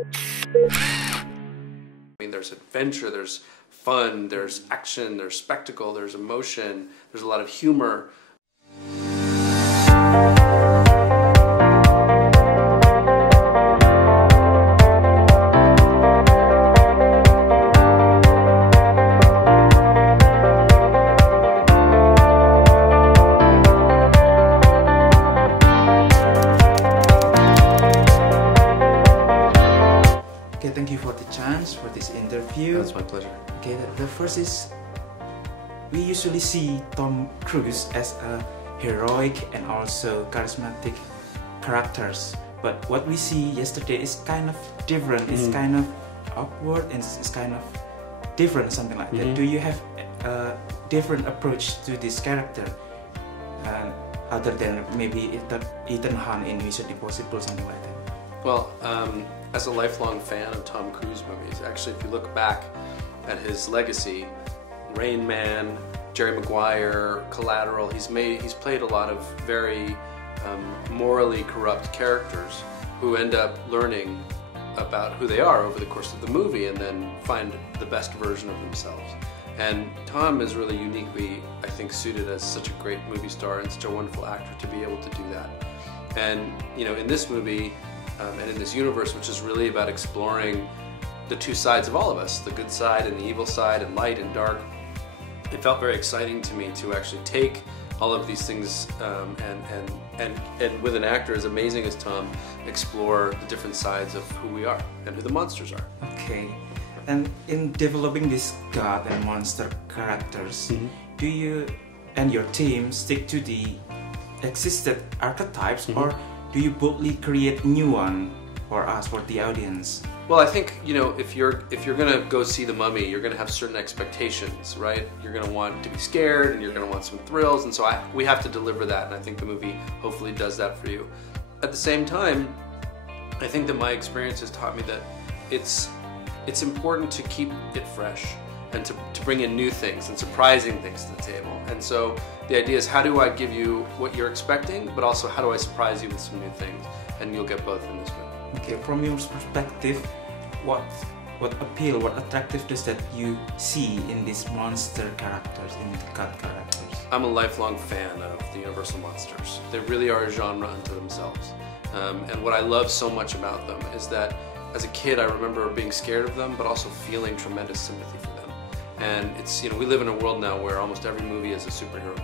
I mean, there's adventure, there's fun, there's action, there's spectacle, there's emotion, there's a lot of humor. Thank you for the chance for this interview. That's my pleasure. Okay, the first is, we usually see Tom Cruise as a heroic and also charismatic characters, but what we see yesterday is kind of different. It's kind of awkward and it's kind of different, something like that. Do you have a different approach to this character, other than maybe Ethan Hunt in Mission Impossible, something like that? Well, as a lifelong fan of Tom Cruise movies, actually, if you look back at his legacy, Rain Man, Jerry Maguire, Collateral, he's played a lot of very morally corrupt characters who end up learning about who they are over the course of the movie and then find the best version of themselves. And Tom is really uniquely, I think, suited as such a great movie star and such a wonderful actor to be able to do that. And, you know, in this movie, and in this universe, which is really about exploring the two sides of all of us, the good side and the evil side, and light and dark, it felt very exciting to me to actually take all of these things and with an actor as amazing as Tom, explore the different sides of who we are and who the monsters are. Okay, and in developing these god and monster characters, do you and your team stick to the existed archetypes, or do you boldly create new one for us, for the audience? Well, I think, you know, if you're gonna go see The Mummy, you're gonna have certain expectations, right? You're gonna want to be scared, and you're gonna want some thrills, and so we have to deliver that, and I think the movie hopefully does that for you. At the same time, I think that my experience has taught me that it's important to keep it fresh and to bring in new things and surprising things to the table. And so the idea is, how do I give you what you're expecting, but also how do I surprise you with some new things? And you'll get both in this movie. Okay, from your perspective, what appeal, what attractive does that you see in these monster characters, in the god characters? I'm a lifelong fan of the Universal monsters. They really are a genre unto themselves. And what I love so much about them is that as a kid I remember being scared of them, but also feeling tremendous sympathy for them. And it's, you know, we live in a world now where almost every movie is a superhero movie.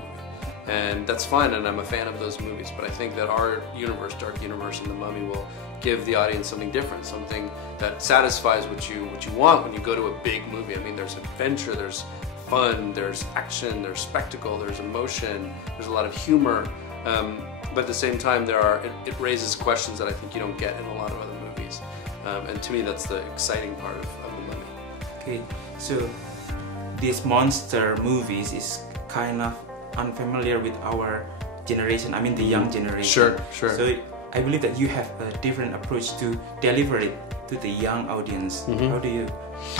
And that's fine, and I'm a fan of those movies, but I think that our universe, Dark Universe and The Mummy, will give the audience something different, something that satisfies what you want when you go to a big movie. I mean, there's adventure, there's fun, there's action, there's spectacle, there's emotion, there's a lot of humor, but at the same time it raises questions that I think you don't get in a lot of other movies. And to me, that's the exciting part of The Mummy. Okay, so these monster movies is kind of unfamiliar with our generation, I mean the young generation. Sure. So I believe that you have a different approach to deliver it to the young audience. How do you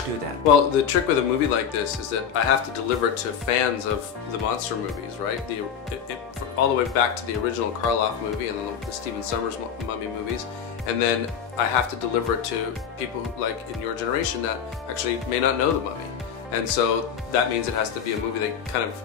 do that? Well, the trick with a movie like this is that I have to deliver to fans of the monster movies, right? All the way back to the original Karloff movie and then the Stephen Sommers Mummy movies. And then I have to deliver it to people like in your generation that actually may not know the Mummy. And so that means it has to be a movie that kind of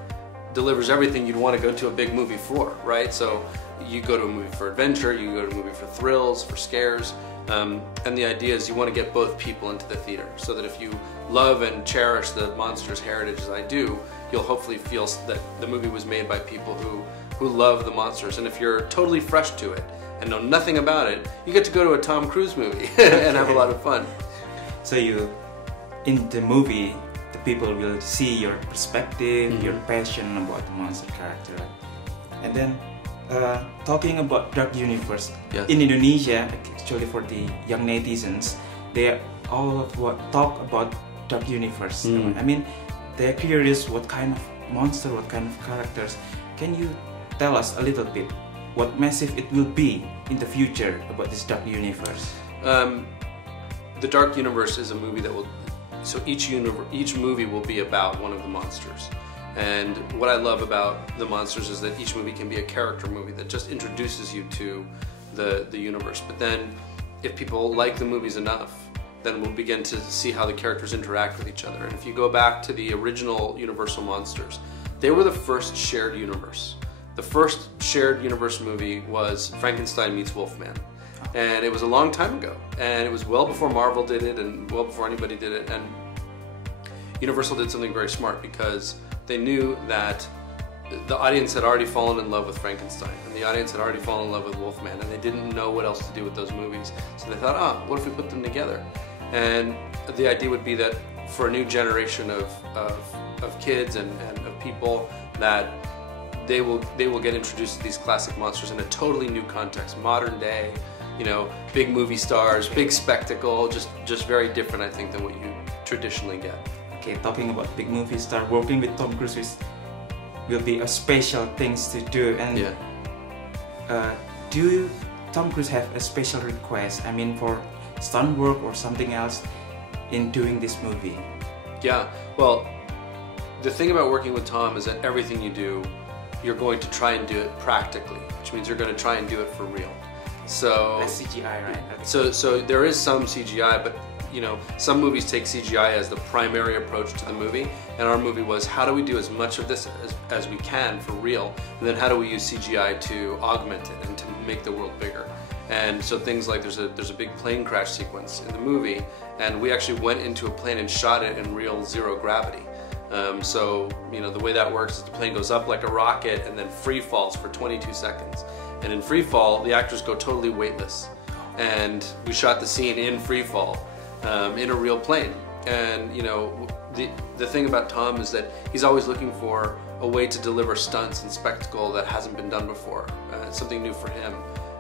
delivers everything you'd want to go to a big movie for, right? So you go to a movie for adventure, you go to a movie for thrills, for scares, and the idea is you want to get both people into the theater, so that if you love and cherish the monsters' heritage as I do, you'll hopefully feel that the movie was made by people who love the monsters. And if you're totally fresh to it and know nothing about it, you get to go to a Tom Cruise movie and have a lot of fun. So in the movie, the people will see your perspective, your passion about the monster character. And then talking about Dark Universe, in Indonesia, actually for the young netizens, they all talk about Dark Universe. I mean, they're curious what kind of monster, what kind of characters. Can you tell us a little bit what massive it will be in the future about this Dark Universe? The Dark Universe is a movie that will, so each movie will be about one of the monsters. And what I love about the monsters is that each movie can be a character movie that just introduces you to the universe. But then if people like the movies enough, then we'll begin to see how the characters interact with each other. And if you go back to the original Universal monsters, they were the first shared universe. The first shared universe movie was Frankenstein meets Wolfman. And it was a long time ago. And it was well before Marvel did it and well before anybody did it. And Universal did something very smart because they knew that the audience had already fallen in love with Frankenstein and the audience had already fallen in love with Wolfman, and they didn't know what else to do with those movies. So they thought, what if we put them together? And the idea would be that for a new generation of kids and of people, that they will get introduced to these classic monsters in a totally new context, modern day, you know, big movie stars, big spectacle, just very different, I think, than what you traditionally get. Okay, talking about big movie star, working with Tom Cruise will be a special things to do. And do Tom Cruise have a special request? I mean, for stunt work or something else in doing this movie? Yeah, well, the thing about working with Tom is that everything you do, you're going to try and do it practically, which means you're going to try and do it for real. So less CGI, right? Okay. So there is some CGI, but you know, some movies take CGI as the primary approach to the movie, and our movie was, how do we do as much of this as we can for real, and then how do we use CGI to augment it and to make the world bigger. And so things like there's a big plane crash sequence in the movie, and we actually went into a plane and shot it in real zero gravity. So you know, the way that works is the plane goes up like a rocket and then free falls for 22 seconds. And in free fall, the actors go totally weightless. And we shot the scene in free fall, in a real plane. And you know, the thing about Tom is that he's always looking for a way to deliver stunts and spectacle that hasn't been done before. It's something new for him,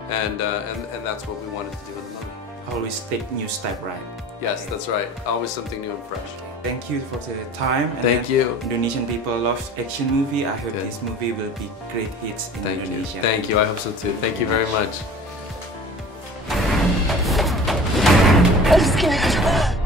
and that's what we wanted to do in the movie. Always take new step, right? Yes, that's right. Always something new and fresh. Thank you for the time. And thank you. Indonesian people love action movie. I hope this movie will be great hits in Indonesia. Thank you. I hope so too. Thank you very much. I'm scared.